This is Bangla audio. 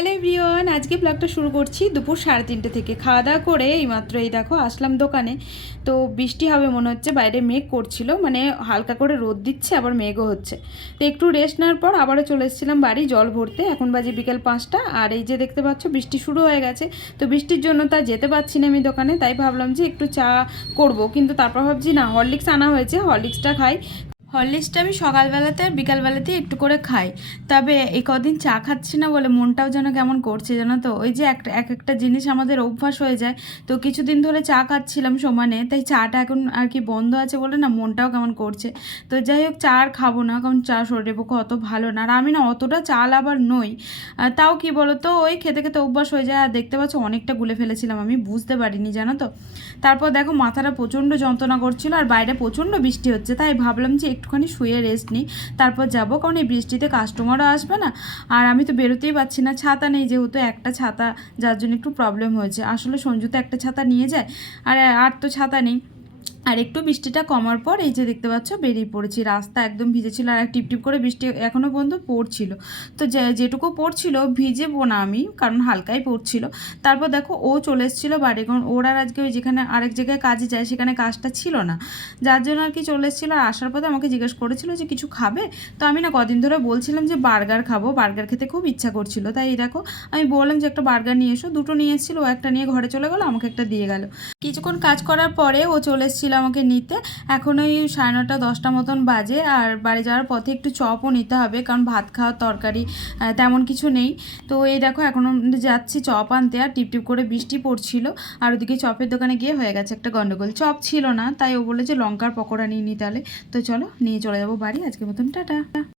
হ্যালো এভরিওয়ান আজকে ব্লগটা শুরু করছি দুপুর সাড়ে তিনটে থেকে। খাওয়া দাওয়া করে এইমাত্র এই দেখো, আসলাম দোকানে। তো বৃষ্টি হবে মনে হচ্ছে, বাইরে মেঘ করছিল মানে হালকা করে রোদ দিচ্ছে, আবার মেঘও হচ্ছে। তো একটু রেস্ট নেওয়ার পর আবারও চলে এসেছিলাম বাড়ি, জল ভরতে। এখন বাজে বিকেল পাঁচটা, আর এই যে দেখতে পাচ্ছ, বৃষ্টি শুরু হয়ে গেছে। তো বৃষ্টির জন্য তা যেতে পারছি না আমি দোকানে, তাই ভাবলাম যে একটু চা করব। কিন্তু তারপর ভাবছি, না হরলিক্স আনা হয়েছে হরলিক্সটা খাই। হরলিক্সটা আমি সকালবেলাতে আর বিকালবেলাতে একটু করে খাই। তবে এই কদিন চা খাচ্ছি না বলে মনটাও যেন কেমন করছে জানো তো? ওই যে একটা, এক একটা জিনিস আমাদের অভ্যাস হয়ে যায়। তো কিছুদিন ধরে চা খাচ্ছিলাম সমানে, তাই চাটা এখন আর কি বন্ধ আছে বলে না মনটাও কেমন করছে। তো যাই হোক, চা আর খাব না, কারণ চা শরীরের পক্ষে অত ভালো না। আর আমি না অতটা চাল আবার নই। তাও কি বলো তো ওই খেতে খেতে অভ্যাস হয়ে যায়। আর দেখতে পাচ্ছ অনেকটা গুলে ফেলেছিলাম আমি, বুঝতে পারিনি জানো তো? তারপর দেখো মাথাটা প্রচণ্ড যন্ত্রণা করছিল, আর বাইরে প্রচণ্ড বৃষ্টি হচ্ছে। তাই ভাবলাম যে একটুখানি শুয়ে রেস্ট নিই। তারপর যাব, কারণ এই বৃষ্টিতে কাস্টমারও আসবে না। আর আমি তো বেরোতেই পারছি না, ছাতা নেই যেহেতু একটা ছাতা, যার জন্য একটু প্রবলেম হয়েছে। আসলে সঞ্জুতে একটা ছাতা নিয়ে যায়, আর আর তো ছাতা নেই। আর একটু বৃষ্টিটা কমার পর এই যে দেখতে পাচ্ছ, বেরিয়ে পড়েছি। রাস্তা একদম ভিজেছিল আর টিপ টিপ করে বৃষ্টি এখনও পর্যন্ত পড়ছিল। তো যেটুকু পড়ছিল ভিজে না আমি, কারণ হালকাই পড়ছিল। তারপর দেখো, ও চলে এসেছিল বাড়ি কারণ ওর আর আজকে ওই যেখানে আরেক জায়গায় কাজে যায়, সেখানে কাজটা ছিল না। যার জন্য আর কি চলে এসেছিল আর আসার পথে আমাকে জিজ্ঞেস করেছিল যে, কিছু খাবে? তো আমি না কদিন ধরে বলছিলাম যে, বার্গার খাব। বার্গার খেতে খুব ইচ্ছা করছিল। তাই দেখো, আমি বললাম যে, একটা বার্গার নিয়ে এসো। দুটো নিয়ে এসেছিল, ও একটা নিয়ে ঘরে চলে গেলো, আমাকে একটা দিয়ে গেল। কিছুক্ষণ কাজ করার পরে ও চলে এসেছিল আমাকে নিতে। এখন ওই সাড়ে নটা, দশটা মতন বাজে আর বাড়ি যাওয়ার পথে একটু চপও নিতে হবে কারণ ভাত খাওয়ার তরকারি তেমন কিছু নেই। তো এই দেখো এখন যাচ্ছি চপ আনতে আর টিপ টিপ করে বৃষ্টি পড়ছিল আর ওদিকে চপের দোকানে গিয়ে হয়ে গেছে একটা গন্ডগোল। চপ ছিল না, তাই ও বলেছে লঙ্কার পকোড়া নিয়ে নিই তাহলে। তো চলো নিয়ে চলে যাব বাড়ি। আজকের মতন টাটা।